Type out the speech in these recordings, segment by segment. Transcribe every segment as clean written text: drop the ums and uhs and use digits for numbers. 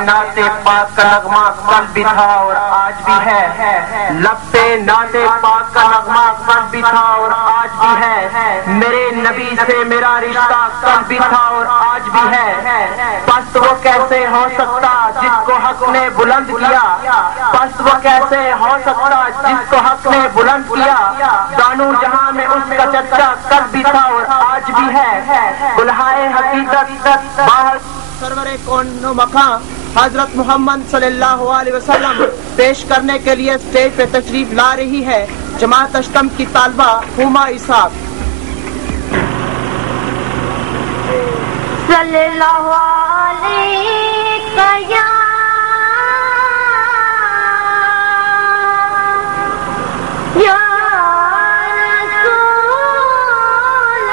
नाते पाक का नगमा कल भी था और आज भी है। लब पे नाते पाक का नगमा कल भी था और आज भी है। मेरे नबी से मेरा रिश्ता कल भी था और आज भी है। बस वो कैसे हो सकता जिसको हक ने बुलंद किया, बस वो कैसे हो सकता जिसको हक ने बुलंद किया। दानू जहां में उसका चर्चा कल भी था और आज भी है। बुल्हाए हकीकत बाहर सरवरे कौनो मकां हजरत मोहम्मद सल्लल्लाहु अलैहि वसल्लम पेश करने के लिए स्टेज पे तशरीफ ला रही है जमात अश्तम की तालबा हुमा इसाक। सल्लल्लाहु अलैहि या रसूल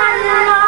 अल्लाह।